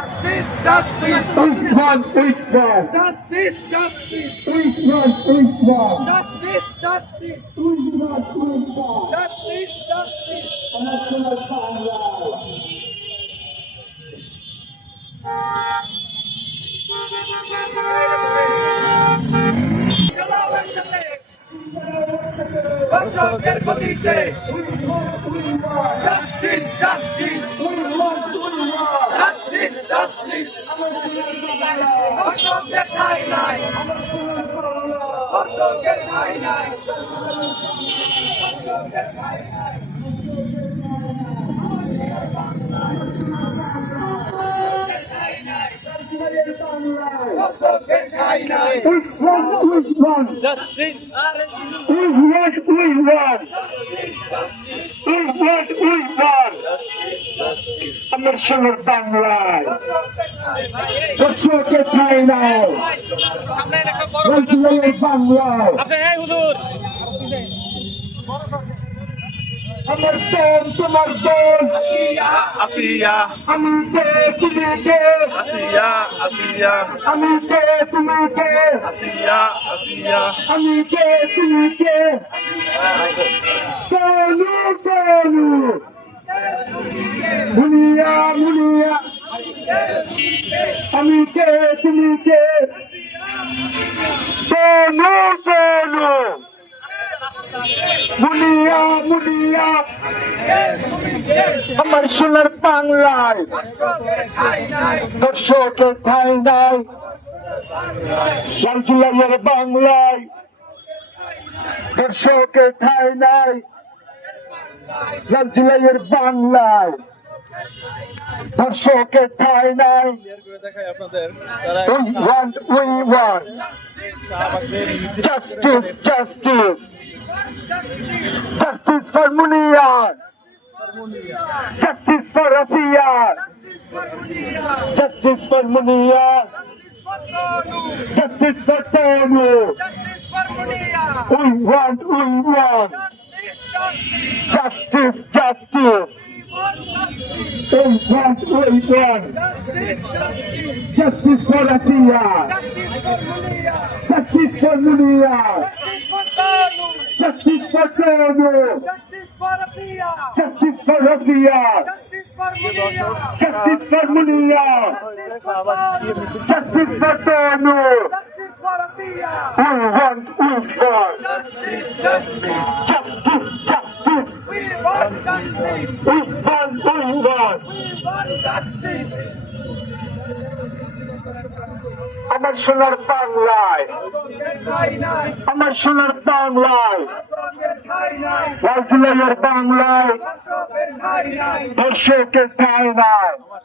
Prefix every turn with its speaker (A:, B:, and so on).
A: Justice, justice,
B: উইথওয়ান উইথওয়ান
A: justice, justice,
B: উইথওয়ান উইথওয়ান
A: justice, justice,
B: উইথওয়ান উইথওয়ান
A: justice, justice.
B: আমার সোনার বাংলা
A: দর্শকের গতিতে justice, justice, justice, দর্শকের ঠাঁই নাই দর্শকের ঠাঁই নাই দর্শকের ঠাঁই নাই দর্শকের ঠাঁই নাই
B: উইথওয়ান উইথওয়ান
A: Justice,
B: আমার সোনার বাংলায় ঠাই নাই বলছিলেন বাংলায় আমার দল তোমার দল
C: আসিয়া
B: আমি কে তুমি কে?
C: আসিয়া আসিয়া।
B: আমি কে তুমি কে?
C: আসিয়া আসিয়া।
B: আমি কে তুমি কে? চলু চলু মুনিয়া মুনিয়া আমি কে তুমি চলু চলু মুনিয়া মুনিয়া আমার সোনার বাংলায়।
A: দর্শকের ঠাই নাই
B: লালচুলাইয়ের বাংলায়। দর্শকের ঠাই নাই লালচুলাইয়ের বাংলায়। দর্শকের ঠাই নাই
C: দেখাই আপনাদের তারা
B: We want, we want
C: শাহবাগের মিছিল
B: justice, justice. Justice for Muniyar. Justice for Rafiyar. Justice for Muniyar. Justice for Tanu. We want, we want justice, justice. They want reform. Justice, justice. justice for Atiya. Justice for Munia. Justice for Kono. Justice for Atiya. Justice for Atiya.
C: Justice for Munia.
B: Justice for Kono. We want reform. Justice, justice. Justice, justice. We want justice. We want. আমার সোনার বাংলায়। আমার সোনার বাংলায়। লাল বাংলায়। দর্শকের ঠাই নাই।